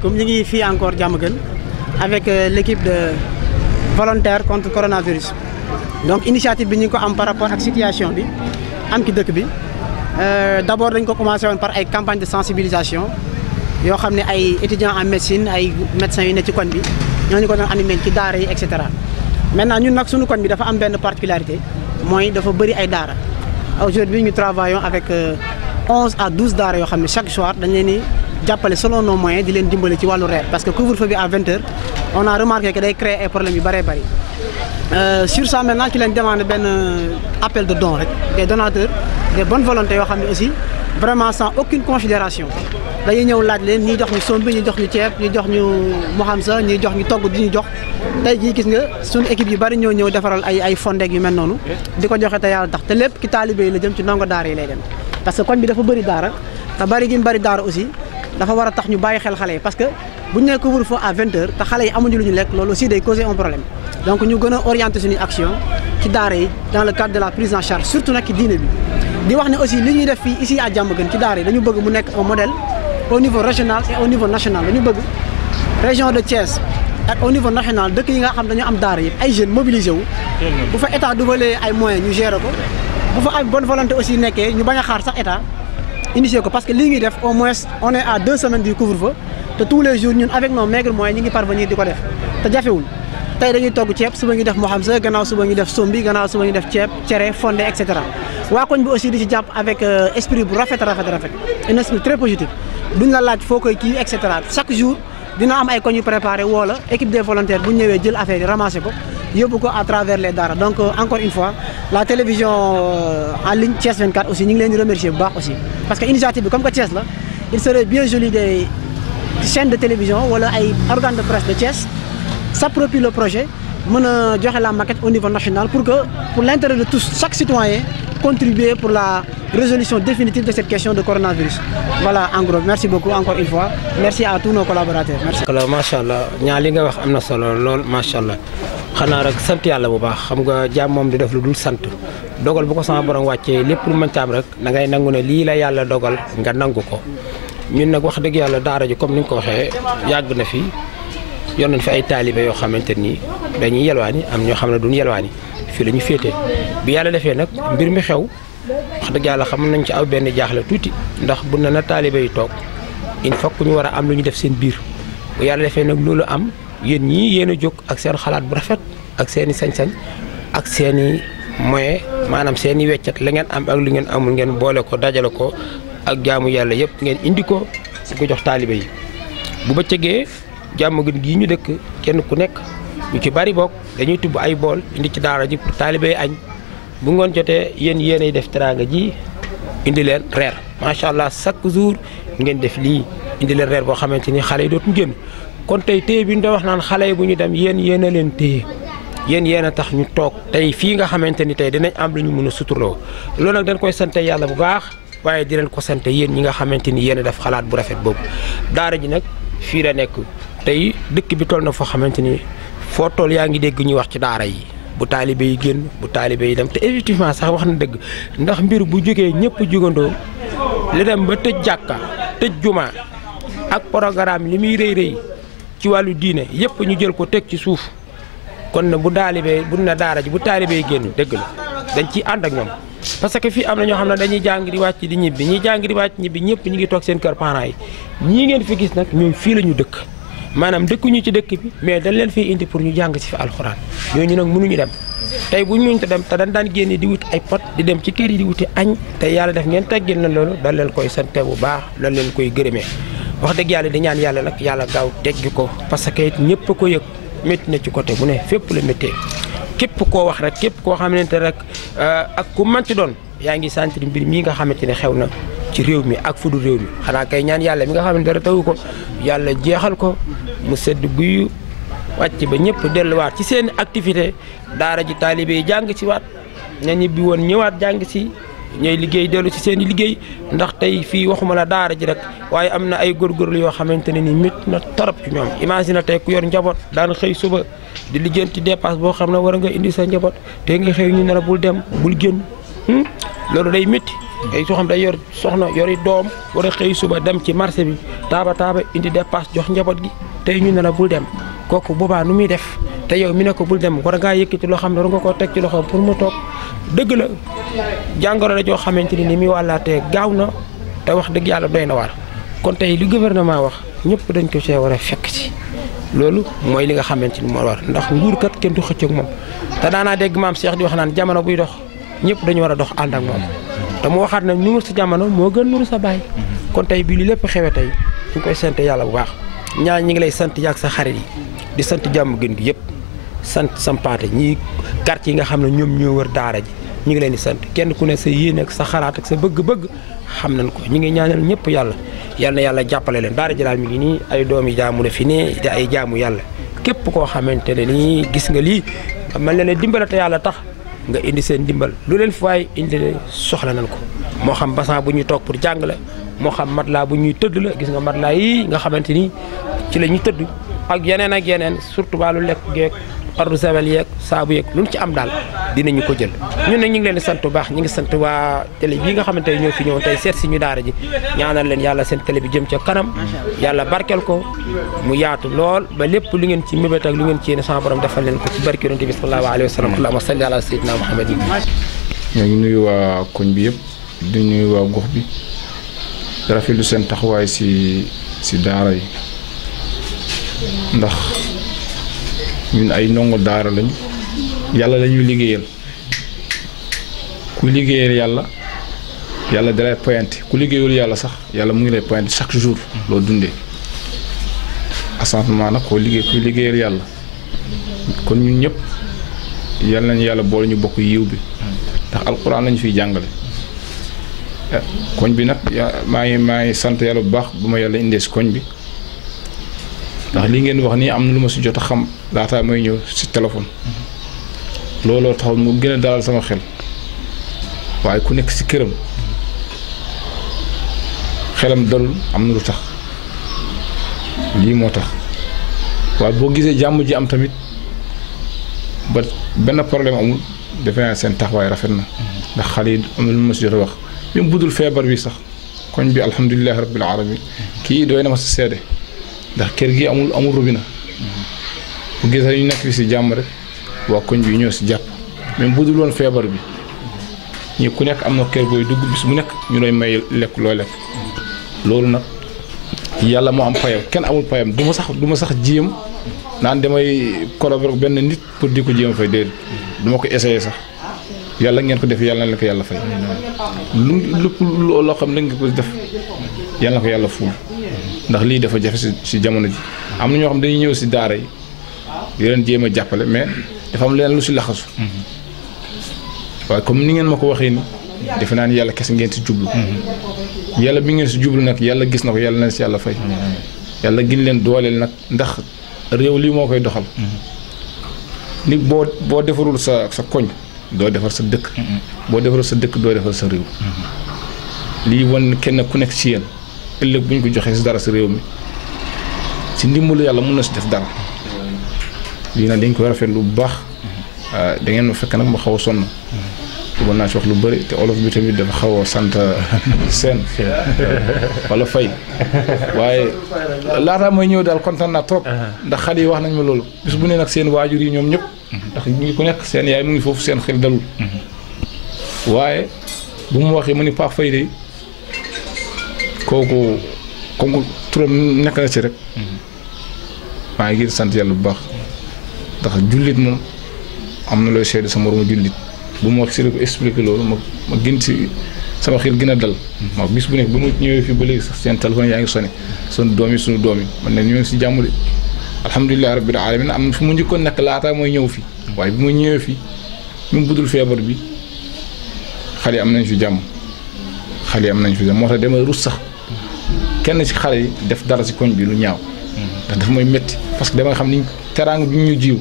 asalaamaaleykum ñu ngi fii encore Diamaguène avec l'équipe de volontaires contre coronavirus. Donc initiative bi ñu ngi ko am par rapport ak situation bi am ci dëkk bi d'abord dañ ko commencé woon par ay campagne de sensibilisation yoo xam ne ay étudiants en médecine ay médecins yu ne ci koñ bi ñooñu ko doon animé ci daara yi et cetera. Maintenant ñun nag suñu koñ bi dafa am benn particularité mooy dafa bëri ay daara aujourd'hui ñu travaillons avec 11 à 12 daara yoo xam ne chaque soir dañ leen di jàppale selon nos moyens di leen dimbale ci wàllu reer parce que couvre-feu bi à 20h on a remarqué que day créer ay problèmes yu bëree bëri. Sur ça maintenant ci leen demandé benn appel de dons rek des donateurs des bonnes volontés yoo xam ne aussi vraiment sans aucune considération dañuy ñëw laaj leen ñii jox ñu sombi ñii jox ñu ceeb ñii jox ñu moxamsa ñii jox ñu togg di ñu jox. tey jii gis nga suñu équipe yu bari ñoo ñëw defaral ay fondeek yu mel noonu di ko joxe te yàlla tax te lépp ki taalibe yi la jëm ci ndongo daara yi lay dem parce que koñ bi dafa bëri daara te bari gi mu bëri daara aussi dafa war a tax ñu bàyyi xel xale yi parce que bu ñu nee couvre-feu à 20h te xale yi amuñu lu ñu lekk loolu aussi day causer un problème donc ñu gën a orienter suñuy action ci daara yi dans le cadre de la prise en charge surtout nag ci diine bi di wax ne aussi li ñuy def fii ici à Diamaguène ci daara yi dañu bëgg mu nekk un modèle au niveau régional et au niveau national dañu bëgg région de Thiès ak au niveau national dëkk yi nga xam dañu am daara yëpp ay jeunes mobilisé wu bu fa état dugalee ay moyens ñu gérer ko bu fa ay bonne volonté aussi nekkee ñu bañ a xaar sax état initier ko parce que lii ngi def au moins on est à 2 semaines du couvre-feu te tous les jours ñun avec nos maigres moyens ñu ngi parvenir di ko def te jafewul tey dañuy togg ceeb suba ñu def moxamsa gannaaw suba ñu def sombi gannaaw suba ñu def ceeb cere fondé et cetera waa koñ bi aussi di ci jàpp avec esprit bu rafet un esprit très positif duñ la laaj foo koy kii et cetera chaque jour dina am ay koñ yu préparé woo la équipe des volontaires bu ñëwee jël affaire yi ramassé ko yóbbu ko à travers les daara donc encore une fois la télévision en ligne Thiès 24 aussi ñu ngi leen di remercier bu baax aussi parce que initiative bi comme que Thiès la il serait bien joli des chaînes de télévision wala ay organes de presse de Thiès s'approprient le projet mën a joxe la maquette au niveau national pour que pour l'intérêt de tous chaque citoyen contribuer pour la résolution définitive de cette question de coronavirus. Voilà en gros merci beaucoup encore une fois merci à tous nos collaborateurs merci. macha allah ñaar li nga wax am na solo lool macha allah xanaa rek sant yàlla bu baax xam nga jaam moom di def lu dul sant dogal bu ko sama borom wàccee lépp lu mën taam rek da ngay nangu ne lii la yàlla dogal nga nangu ko ñun nag wax dëgg yàlla daara ji comme ni nga ko waxee yàgg na fi yor nañ fi ay taalibe yoo xamante ni dañuy yelwaani am ñoo xam ne duñ yelwaani fii la ñu féetee bi yàlla defee nag mbir mi xew wax dëgg yàlla xam nañ ci aw benn jaaxle tuuti ndax bu na taalibe yi toog il faut que ñu war a am lu ñu def seen biir bu yàlla defee nag loolu am yéen ñii yéen a jóg ak seen xalaat bu rafet ak seen i sañ-sañ ak seen i moyen maanaam seen i weccat la ngeen am ak lu ngeen amul ngeen boole ko dajale ko ak jaamu yàlla yëpp ngeen indi ko di ko jox taalibe yi bu bëccëgee Diamaguène gii ñu dëkk kenn ku nekk ñu ci bari bokk dañuy tubb ay bool indi ci daara ji pour taalibe yi añ bu ngoon jotee yéen yéenay def teraanga ji indi leen reer macha allah chaque jour ngeen def lii indi leen reer boo xamante ni xale yi dootuñu génn kon tey téye bi ñu doon wax naan xale yi bu ñu dem yéen a leen téye yéen a tax ñu toog tey fii nga xamante ni tey dinañ am lu ñu mën a suturloo loolu nag dañ koy sante yàlla bu baax waaye di leen ko sante yéen ñi nga xamante ni yéen a def xalaat bu rafet boobu daara ji nag fii la nekk tey dëkk bi toll na foo xamante ni foo toll yaa ngi dégg ñuy wax ci daara yi bu taalibe yi génn bu taalibe yi dem te effectivement sax wax na dëgg ndax mbir bu jógee ñëpp jugandoo li dem ba tëj jàkka tëj juma ak programme li muy rëy ci wàllu diine yëpp ñu jël ko teg ci suuf kon na bu taalibe bu na daara ji bu taalibe yi génn dëgg la dañ ciy ànd ak ñoom parce que fii am na ñoo xam ne dañuy jàng di wàcc di ñibbi ñii jàng di wàcc ñibbi ñëpp ñu ngi toog seen kër parents yi ñii ngeen fi gis nag ñoom fii la ñu dëkk maanaam dëkkuñu ci dëkk bi mais dañ leen fiy indi pour ñu jàng ci fi alxuraan ñooñu nag mënuñu dem tey bu ñu mënta dem te dañ daan génne di wuti ay pot di dem ci kër yi di wuti añ te yàlla def ngeen teggil na loolu dañ leen koy sante bu baax dañ leen koy gërëmee wax dëgg yàlla di ñaan yàlla nag yàlla gaaw teggi ko parce que it ñëpp a ko yëg métti na ci côté bu ne fépp la méttee képp koo wax rek képp koo xamante rek ak ku manti doon yaa ngi sentir mbir mii nga xamante ne xew na ci réew mi ak fudu réew mi xanaa kay ñaan yàlla mi nga xam ne dara tawu ko yàlla jeexal ko mu sedd guyu wàcc ba ñëpp delluwaat ci seen activité daara ji taalibe yi jàng ci waat ña ñibbi woon ñëwaat jàng si ñooy liggéey dellu ci seen i liggéey ndax tey fii waxuma la daara ji rek waaye am na ay góorgóorlu yoo xamante ne ni métti na torop ci ñoom imagine tey ku yor njaboot daan xëy suba di lijjanti dépasse boo xam ne war nga indi sa njaboot te nga xëy ñu ne la bul dem bul génn loolu day métti ay soo xam day yor soxna yori doom war a xëy suba dem ci marché bi taaba indi dépasse jox njaboot gi tey ñu ne la bul dem kooku boobaa nu muy def te yow mi ne ko bul dem war ngaa yëkkati loo xam ne war nga koo teg ci loxoom pour mu toog dëgg la jàngoro la joo xamante ni muy wàllaatee gaaw na te wax dëgg yàlla doy na waar kon tey li gouvernement wax ñëpp dañ ko see war a fekk ci loolu mooy li nga xamante ni moo war ndax nguur kat kenn du xëcc ak moom te daanaa dégg maam Cheikh di wax naan jamono buy dox ñëpp dañu war a dox ànd ak moom te mu waxaat na nuru sa jamono moo gën nuru sa baay kon tey bii li lépp xewe tey ñu koy sant yàlla bu baax ñaar ñi ngi lay sant yaag sa xarit yi di sant jàmm gën gi yëpp sant sampaate ñii quartier yi nga xam ne ñoom ñoo wër daara ji ñu ngi leen di sant kenn ku ne sa yéene ak sa xalaat ak sa bëgg-bëgg xam nañ ko ñu ngi ñaanal ñëpp yàlla yal na yàlla jàppale leen daara ji daal mi ngi nii ay doomi jaamu la fi ne di ay jaamu yàlla képp koo xamante ne nii gis nga lii mel na ne dimbala te yàlla tax nga indi seen dimbal lu leen fi waay indi soxla nañ ko moo xam basan bu ñuy toog pour jàng la moo xam matelas bu ñuy tëdd la gis nga matelas yi nga xamante ni ci la ñuy tëdd ak yeneen surtout wàllu lekk geek ordre sawel yeeg saabu yeeg lu ñu ci am daal dinañu ko jël ñun nag ñu ngi leen di sant bu baax ñu ngi sant waa télé bii nga xamante ne ñoo fi ñëw tey seet si ñu daara ji ñaanal leen yàlla seen télé bi jëm ca kanam yàlla barkeel ko mu yaatu lool ba lépp lu ngeen ci mébét ak lu ngeen ci yéene sama borom defal leen ko ci barke yonent bi sallallahu alayhi wa sallam allahumma salli ala sayyidina muhammadin ñoo ngi nuyu waa koñ bi yëpp di nuyu waa gox bi rafetlu seen taxawaay si daara yi ndax ñun ay ndongo daara lañu yàlla lañuy liggéeyal ku liggéeyal yàlla dalay pointé ku liggéeyul yàlla sax yàlla mu ngi lay pointé chaque jour loo dundee assentement nag kuy liggéeyal yàlla kon ñun ñëpp yàlla nañu yàlla boole ñu bokk yiw bi ndax alquran lañu fiy jàngale koñ bi nag maa ngi sant yàlla bu baax bu ma yàlla indee si koñ bi ndax li ngeen wax nii am na lu ma si jot a xam laataa may ñëw si téléphone looloo taxaw mu gën a dalal sama xel waaye ku nekk si këram xelam dalul am na lu tax lii moo tax waaye boo gisee jàmm ji am tamit ba benn problème amul defe naa seen taxawaay rafet na ndax xale yi am na lu ma si jot a wax même budul feebar bi sax koñ bi alhamdulilah rabbil alamin kii doy na ma si seede ndax kër gi amul robinet bu gisee ñu nekk fi si jàmm rek waa koñ bi ñoo si jàpp même bu dul woon feebar bi ñi ku nekk am na kër booy dugg bis bu nekk ñu lay may lekk loo lekk loolu nag yàlla moo am payam kenn amul payam du ma sax jéem naan damay collaborer benn nit pour di ko jéem fay déedéet du ma ko essayer sax yàlla ngeen ko def yàlla na la ko yàlla fay lépp loo xam ne nga ko def yàlla na ko yàlla fuul ndax lii dafa jafe si jamono ji am na ñoo xam dañuy ñëw si daara yi di leen jéem a jàppale mais dafa am leen lu si laxasu waaye comme ni ngeen ma ko waxee ni defe naa ni yàlla kese ngeen si jublu yàlla bi ngeen si jublu nag yàlla gis na ko yàlla na si yàlla fay yàlla gin leen dooleel nag ndax réew lii moo koy doxal ni boo defarul sa koñ doo defar sa dëkk boo defarul sa dëkk doo defar sa réew lii wan kenn ku nekk ci yéen ëllëg bu ñu ko joxee si dara si réew mi si ndimbalu yàlla mun na si def dara lii nag dañ koy rafetlu bu baax da ngeen ma fekk nag ma xaw a sonn bëggoon naa si wax lu bëri te olof bi tamit dafa xaw a sant seen wala fay waaye laataa may ñëw daal kontaan naa trop ndax xale yi wax nañ ma loolu bis bu ne nag seen waajur yi ñoom ñëpp ndax ñu ngi ku nekk seen yaay mu ngi foofu seen xel dalul waaye bu mu waxee mu ni Pape Faye de kooku comme turam nekk na ci rek maa ngi sant yàlla bu baax ndax jullit moom am na looy seede sa moromu jullit bu ma wax si ko expliqué loolu ma gën si sama xel gën a dal ma bis bu nekk ba mu ñëwee fii ba léegi sax seen téléphone yaa ngi sonné suñu doom yi man ne ñoo ngi si jàmm de alhamdulilah rabbil alamin am na fu mu njëkkoon nekk laataa mooy ñëw fi waaye bi ma ñëwee fii ñu budul feebar bi xale yi am nañ fi jàmm moo tax damay rus sax kenn ci xale yi def dara ci koñ bi lu ñaaw ndax dafa may métti parce que damay xam ni teraanga bi ñu jiw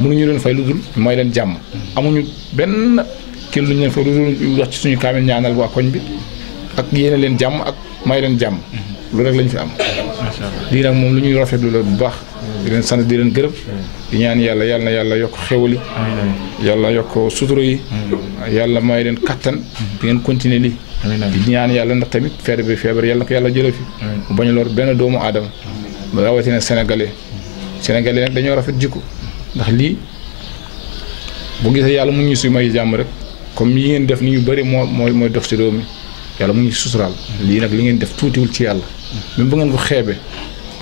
mënuñu leen fay lu dul may leen jàmm amuñu benn kii lu ñu leen fay lu dul wax ci suñu kaamil ñaanal waa koñ bi ak yéene leen jàmm ak may leen jàmm loolu rek lañ fi am lii nag moom lu ñuy rafetlu la bu baax di leen sant di leen gërëm di ñaan yàlla na yàlla yokk xewali yàlla yokk sutura yi yàlla may leen kattan bi ngeen continuer lii di ñaan yàlla ndax tamit feebar yàlla na ko yàlla jëlee fi mu bañ a lor benn doomu aadama ba rawatina sénégalais nag dañoo rafet jikko ndax lii bu gisee yàlla mu ñu si may jàmm rek comme yi ngeen def ni ñu bëri mooy dox ci réew mi yàlla mu ñu susuraal lii nag li ngeen def tuutiwul ci yàlla même bu ngeen ko xeebe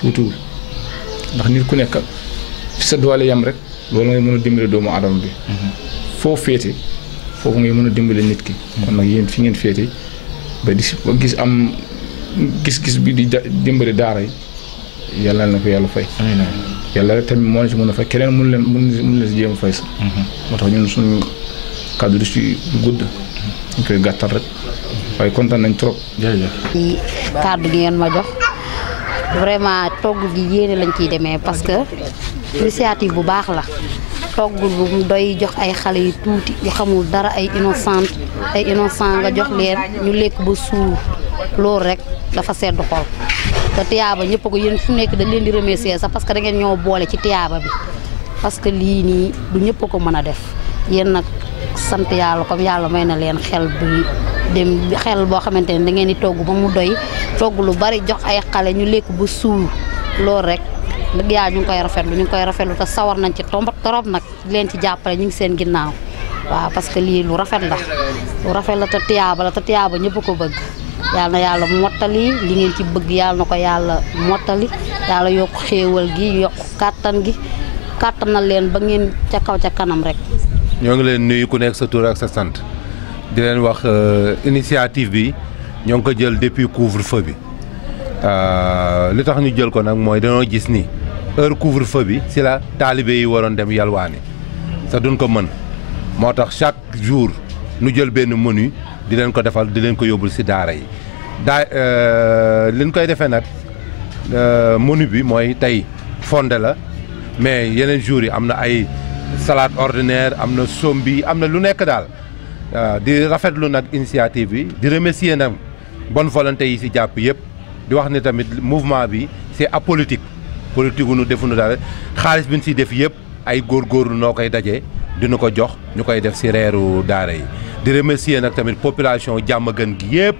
tuutiwul ndax nit ku nekk fi sa doole yam rek loolu ngay mën a dimbale doomu aadama bi foo féete foofu ngay mën a dimbale nit ki kon nag yéen fi ngeen féete ba gis am gis-gis bi di dimbale daara yi yàlla na ko yàlla fay yàlla rek tamit moo na ci mën a fay keneen mun leen si jéem a fay sax moo tax ñun suñu kàddu du ci gudd ñu koy gàttal rek waaye kontaan nañ trop jërëjëf kàddu gi ngeen ma jox vraiment togg gi yéene lañ ciy demee parce que initiative bu baax la togg bu mu doy jox ay xale yu tuuti yu xamul dara ay innocent nga jox leen ñu lekk ba suur loolu rek dafa sedd xol te tiyaaba ñëpp ko yéen fu nekk dañ leen di remercier sax parce que da ngeen ñoo boole ci tiyaaba bi parce que lii nii du ñëpp ko mën a def yéen nag sant yàlla comme yàlla may na leen xel boo xamante ne da ngeen di togg ba mu doy togg lu bari jox ay xale ñu lekk ba suur loolu rek dëgg yàlla ñu ngi koy rafetlu te sawar nañ ci torop nag leen ci jàppale ñu ngi seen ginnaaw waaw parce que lii lu rafet la te tiyaaba ñëpp ko bëgg yàlla na yàlla mottali li ngeen ci bëgg yàlla na ko yàlla mottali yàlla yokk xéewal gi yokk kàttanal leen ba ngeen ca kaw ca kanam rek. ñoo ngi leen nuyu ku nekk sa tur ak sa sant di leen wax initiative bi ñoo ngi ko jël depuis couvre-feu bi li tax ñu jël ko nag mooy dañoo gis ni heure couvre-feu bi si la taalibe yi waroon dem yalwaani sa duñ ko mën moo tax chaque jour nu jël benn menu di leen ko defal di leen ko yóbbul si daara yi liñ koy defee nag menu bi mooy tey fonde la mais yeneen jours yi am na ay salade ordinaire am na sombi am na lu nekk daal di rafetlu nag initiative bi di remercier nag bonne volonté yi si jàpp yëpp di wax ne tamit mouvement bi c'est apolitique politique wu nu defuñu daal xaalis bi ñu siy def yëpp ay góorgóorlu noo koy dajee dina ko jox ñu koy def si reeru daara yi di remercier nag tamit population Diamaguène gi yëpp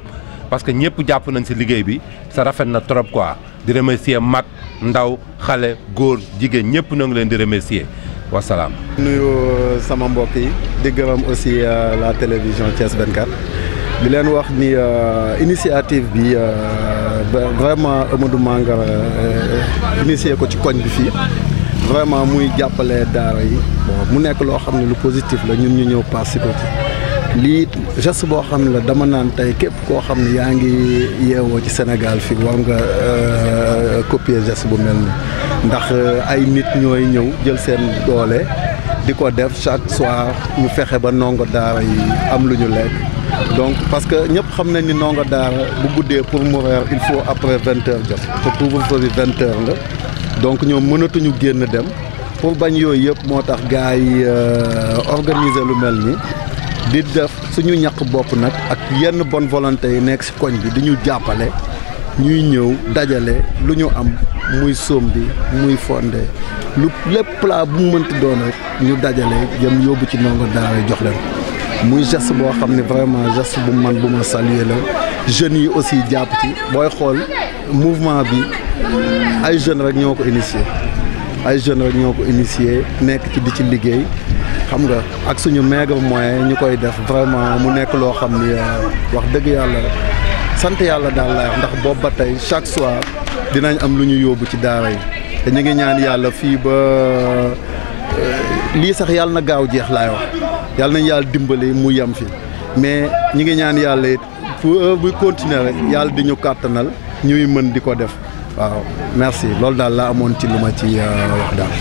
parce que ñëpp jàpp nañ si liggéey bi sa rafet na trop quoi di remercier mag ndaw xale góor jigéen ñëpp ñoo ngi leen di remercier wasalaam. nuyu sama mbokk yi di gërëm aussi la télévision Thiès 24 di leen wax ni initiative bi vraiment Amadou Mangara initié ko ci koñ bi fii vraiment muy jàppale daara yi bon mu nekk loo xam ne lu positif la ñun ñu ñëw participer ci lii geste boo xam ne la dama naan tey képp koo xam ne yaa ngi yeewoo ci Sénégal fii war nga copier geste bu mel ni ndax ay nit ñooy ñëw jël seen doole di ko def chaque soir ñu fexe ba ndongo daara yi am lu ñu lekk donc parce que ñëpp xam nañ ni ndongo daara bu guddee pour mu reer il faut après 20 heures jot te couvre-feu bi 20 heures la donc ñoom mënatuñu génn dem pour bañ yooyu yëpp moo tax gars yi organiser lu mel ni di def suñu ñàkk bopp nag ak yenn bonne volonté yi nekk ci koñ bi di ñu jàppale ñuy ñëw dajale lu ñu am muy sombi muy fonde lu lépp plat bu mu mënti doon rek ñu dajale jëm yóbbu ci ndongo daara yi jox leen muy geste boo xam ne vraiment geste bu man bu ma saluer la jeunes yi aussi jàpp ci booy xool mouvement bi ay jeunes rek ñoo ko initié nekk ci di ci liggéey xam nga ak suñu maigre moyen ñu koy def vraiment mu nekk loo xam ni wax dëgg yàlla sant yàlla daal lay wax ndax boobu ba tey chaque soir dinañ am lu ñu yóbbu ci daara yi te ñu ngi ñaan yàlla fii ba lii sax yàlla na gaaw jeex laay wax yàlla nañ yàlla dimbali mu yem fi mais ñi ngi ñaan yàlla it bu continuer rek yàlla di ñu kàttanal ñuy mën di ko def waaw merci loolu daal laa amoon ci lu ma ci wax daal